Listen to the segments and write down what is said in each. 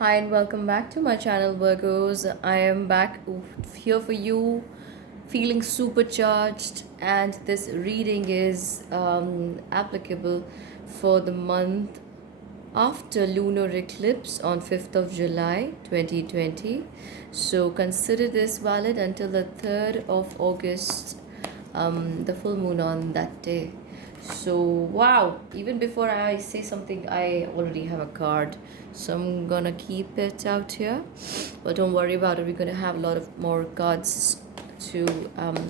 Hi and welcome back to my channel Virgos. I am back here for you, feeling supercharged, and this reading is applicable for the month after lunar eclipse on 5th of July 2020. So consider this valid until the 3rd of August, the full moon on that day. So, wow, even before I say something, I already have a card. So, I'm gonna keep it out here. But don't worry about it, we're gonna have a lot of more cards to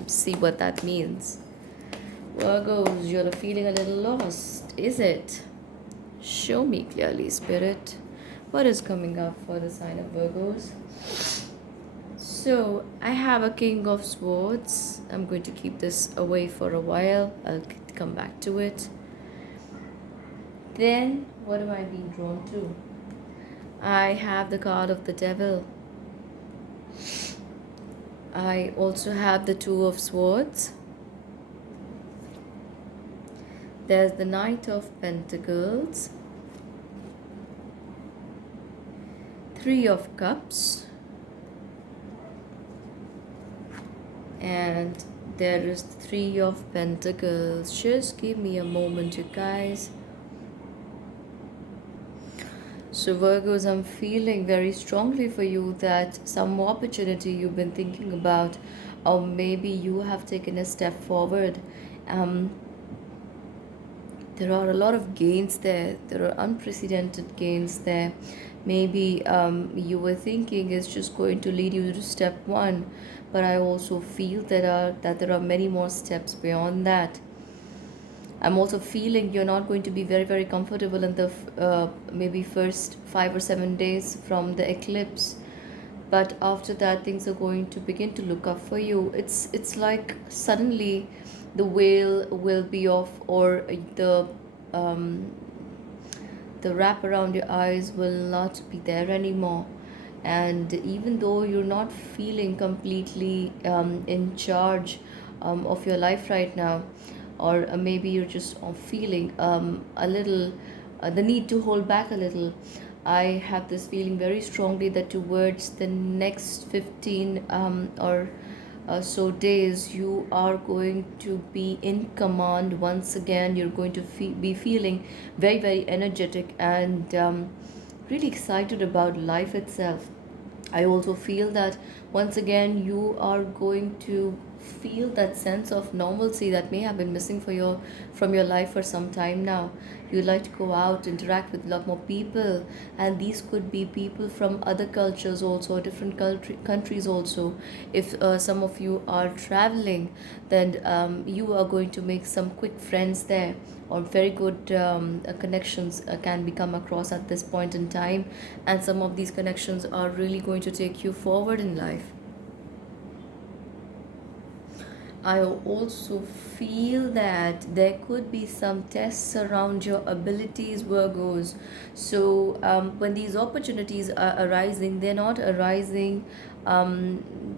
see what that means. Virgos, you're feeling a little lost, is it? Show me clearly, Spirit. What is coming up for the sign of Virgos? So, I have a King of Swords. I'm going to keep this away for a while. I'll come back to it. Then, what am I being drawn to? I have the card of the Devil. I also have the Two of Swords. There's the Knight of Pentacles. Three of Cups. And there is Three of Pentacles. Just give me a moment, you guys. So Virgos, I'm feeling very strongly for you that some opportunity you've been thinking about, or maybe you have taken a step forward. Um, there are a lot of gains there. There are unprecedented gains there. Maybe you were thinking it's just going to lead you to step one, but I also feel that there are many more steps beyond that. I'm also feeling you're not going to be very, very comfortable in the maybe first 5 or 7 days from the eclipse. But after that, things are going to begin to look up for you. It's like suddenly the veil will be off, or um, the wrap around your eyes will not be there anymore. And even though you're not feeling completely in charge of your life right now, or maybe you're just feeling a little the need to hold back a little, I have this feeling very strongly that towards the next 15 or so days, you are going to be in command once again. You're going to be feeling very, very energetic and really excited about life itself. I also feel that once again you are going to feel that sense of normalcy that may have been missing for your from your life for some time now. You like to go out, interact with a lot more people, and these could be people from other cultures also, different countries also. If some of you are traveling, then you are going to make some quick friends there, or very good connections can become across at this point in time, and some of these connections are really going to take you forward in life. I also feel that there could be some tests around your abilities, Virgos. So, when these opportunities are arising, they're not arising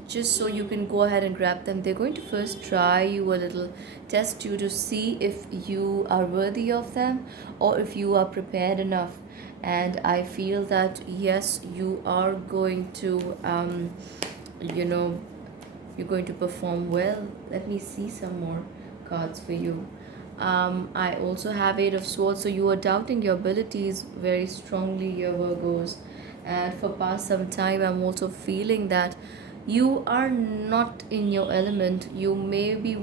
just so you can go ahead and grab them. They're going to first try you a little, test you to see if you are worthy of them or if you are prepared enough. And I feel that yes, you are going to, you know, you're going to perform well. Let me see some more cards for you. I also have Eight of Swords, so you are doubting your abilities very strongly here, Virgos. And for past some time, I'm also feeling that you are not in your element. You may be,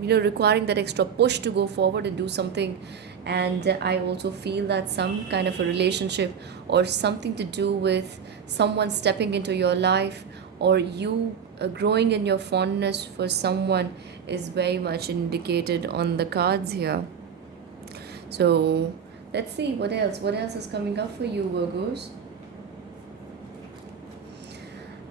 requiring that extra push to go forward and do something. And I also feel that some kind of a relationship or something to do with someone stepping into your life, or you growing in your fondness for someone, is very much indicated on the cards here. So let's see what else is coming up for you, Virgos.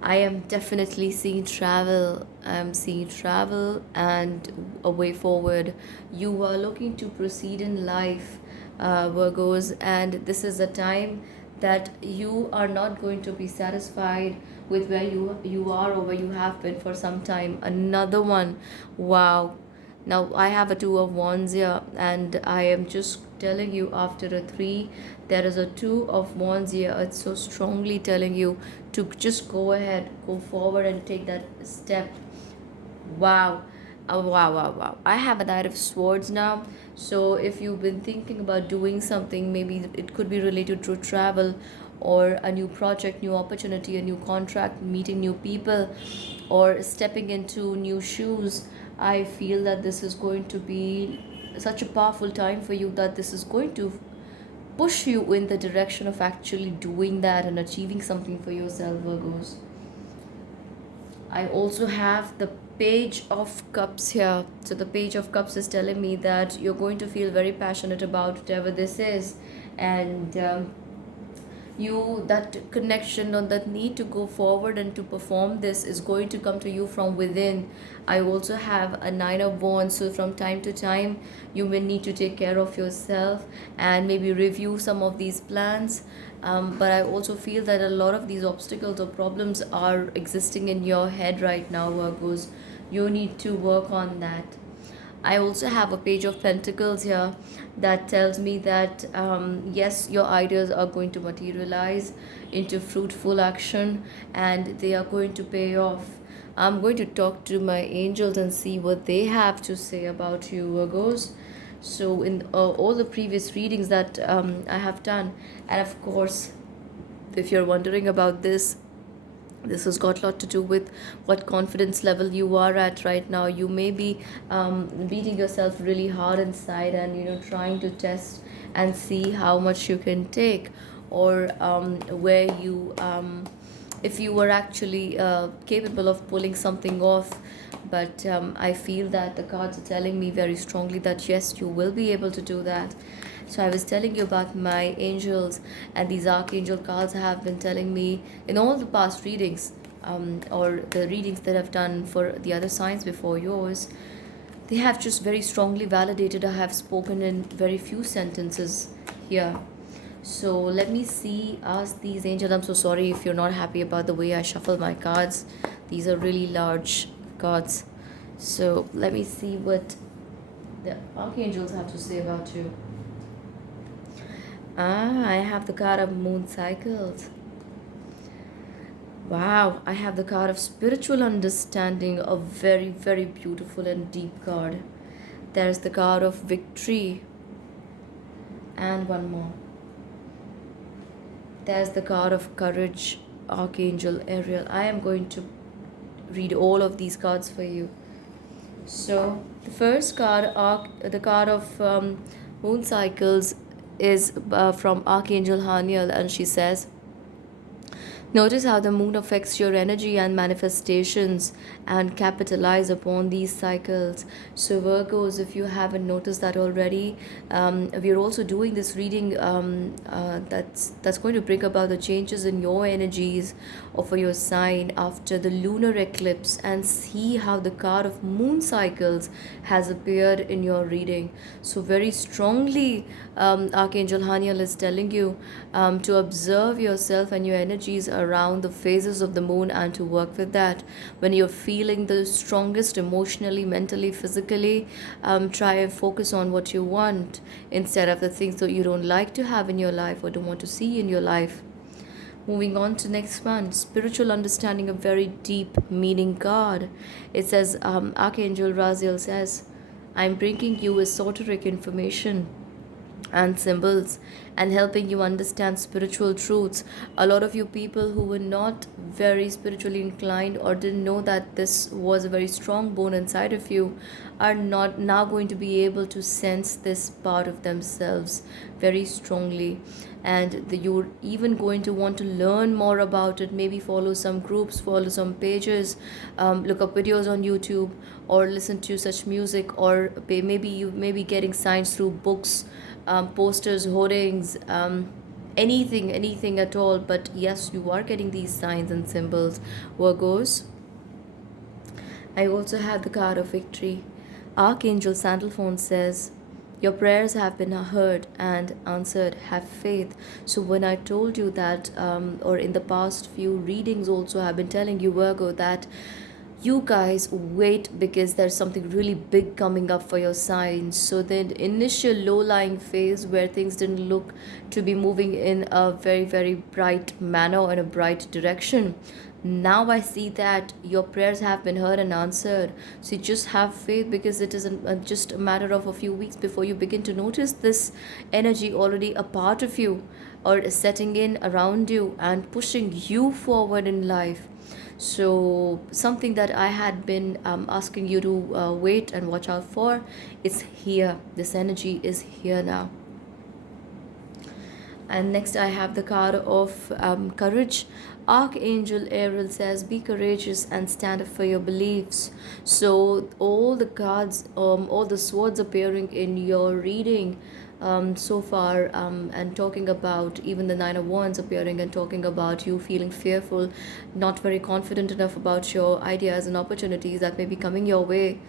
I am definitely seeing travel. I'm seeing travel and a way forward. You are looking to proceed in life, Virgos, and this is a time that you are not going to be satisfied with where you are or where you have been for some time. Another one, wow. Now I have a Two of Wands here, and I am just telling you after a 3, there is a 2 of wands here. It's so strongly telling you to just go ahead, go forward and take that step. Wow. Wow, wow, wow. I have a Knight of Swords now. So if you've been thinking about doing something, maybe it could be related to travel or a new project, new opportunity, a new contract, meeting new people, or stepping into new shoes. I feel that this is going to be such a powerful time for you, that this is going to push you in the direction of actually doing that and achieving something for yourself, Virgos. I also have the Page of Cups here. So the Page of Cups is telling me that you're going to feel very passionate about whatever this is, and you, that connection or that need to go forward and to perform this is going to come to you from within. I also have a 9 of wands, so from time to time you may need to take care of yourself and maybe review some of these plans. But I also feel that a lot of these obstacles or problems are existing in your head right now, Virgos. You need to work on that. I also have a Page of Pentacles here that tells me that yes, your ideas are going to materialize into fruitful action and they are going to pay off. I'm going to talk to my angels and see what they have to say about you, Virgos. So, in all the previous readings that I have done, and of course, if you're wondering about this has got a lot to do with what confidence level you are at right now. You may be beating yourself really hard inside and trying to test and see how much you can take, or where you if you were actually capable of pulling something off. But I feel that the cards are telling me very strongly that yes, you will be able to do that. So I was telling you about my angels, and these archangel cards have been telling me in all the past readings, or the readings that I've done for the other signs before yours. They have just very strongly validated. I have spoken in very few sentences here. So let me see, ask these angels. I'm so sorry if you're not happy about the way I shuffle my cards. These are really large cards. So let me see what the archangels have to say about you. I have the card of moon cycles. Wow, I have the card of spiritual understanding, a very, very beautiful and deep card. There's the card of victory, and one more. There's the card of courage, Archangel Ariel. I am going to read all of these cards for you. So, the first card, the card of moon cycles, is from Archangel Haniel, and she says, notice how the moon affects your energy and manifestations and capitalize upon these cycles. So, Virgos, if you haven't noticed that already, we're also doing this reading that's going to bring about the changes in your energies or for your sign after the lunar eclipse, and see how the card of moon cycles has appeared in your reading. So, very strongly, Archangel Haniel is telling you to observe yourself and your energies around the phases of the moon and to work with that. When you're feeling the strongest emotionally, mentally, physically, try and focus on what you want instead of the things that you don't like to have in your life or don't want to see in your life. Moving on to next one, spiritual understanding, a very deep meaning card. It says, Archangel Raziel says, I'm bringing you esoteric information and symbols and helping you understand spiritual truths. A lot of you people who were not very spiritually inclined or didn't know that this was a very strong bone inside of you are not now going to be able to sense this part of themselves very strongly, and you're even going to want to learn more about it. Maybe follow some groups, follow some pages, look up videos on YouTube, or listen to such music, or maybe you may be getting signs through books, posters, hoardings, anything at all. But yes, you are getting these signs and symbols, Virgos. I also have the card of victory. Archangel Sandalphon says, your prayers have been heard and answered. Have faith. So when I told you that, or in the past few readings also have been telling you, Virgo, that You guys wait, because there's something really big coming up for your sign. So the initial low-lying phase where things didn't look to be moving in a very, very bright manner or in a bright direction, now I see that your prayers have been heard and answered. So you just have faith, because it isn't just a matter of a few weeks before you begin to notice this energy already a part of you, or setting in around you and pushing you forward in life. So, something that I had been asking you to wait and watch out for, it's here. This energy is here now. And next, I have the card of courage. Archangel Ariel says, "Be courageous and stand up for your beliefs." So, all the cards, all the swords appearing in your reading so far, and talking about even the Nine of Wands appearing and talking about you feeling fearful, not very confident enough about your ideas and opportunities that may be coming your way.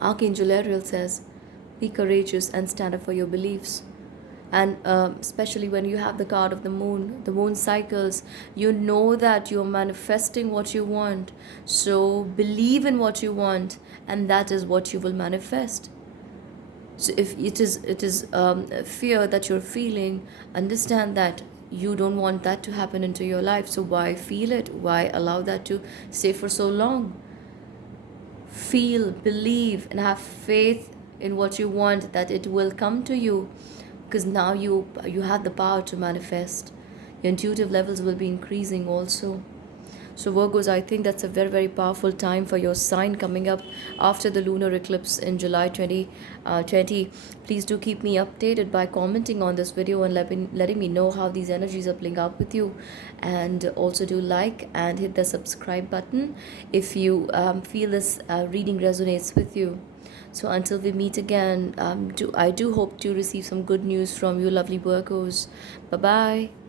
Archangel Ariel says, "Be courageous and stand up for your beliefs." And especially when you have the card of the moon cycles, you know that you're manifesting what you want. So believe in what you want, and that is what you will manifest. So if it is fear that you're feeling, understand that you don't want that to happen into your life. So why feel it? Why allow that to stay for so long? Feel, believe, and have faith in what you want, that it will come to you, because now you have the power to manifest. Your intuitive levels will be increasing also. So Virgos, I think that's a very, very powerful time for your sign coming up after the lunar eclipse in July 2020. Please do keep me updated by commenting on this video and letting me know how these energies are playing out with you. And also do like and hit the subscribe button if you feel this reading resonates with you. So until we meet again, I do hope to receive some good news from you, lovely Virgos. Bye bye.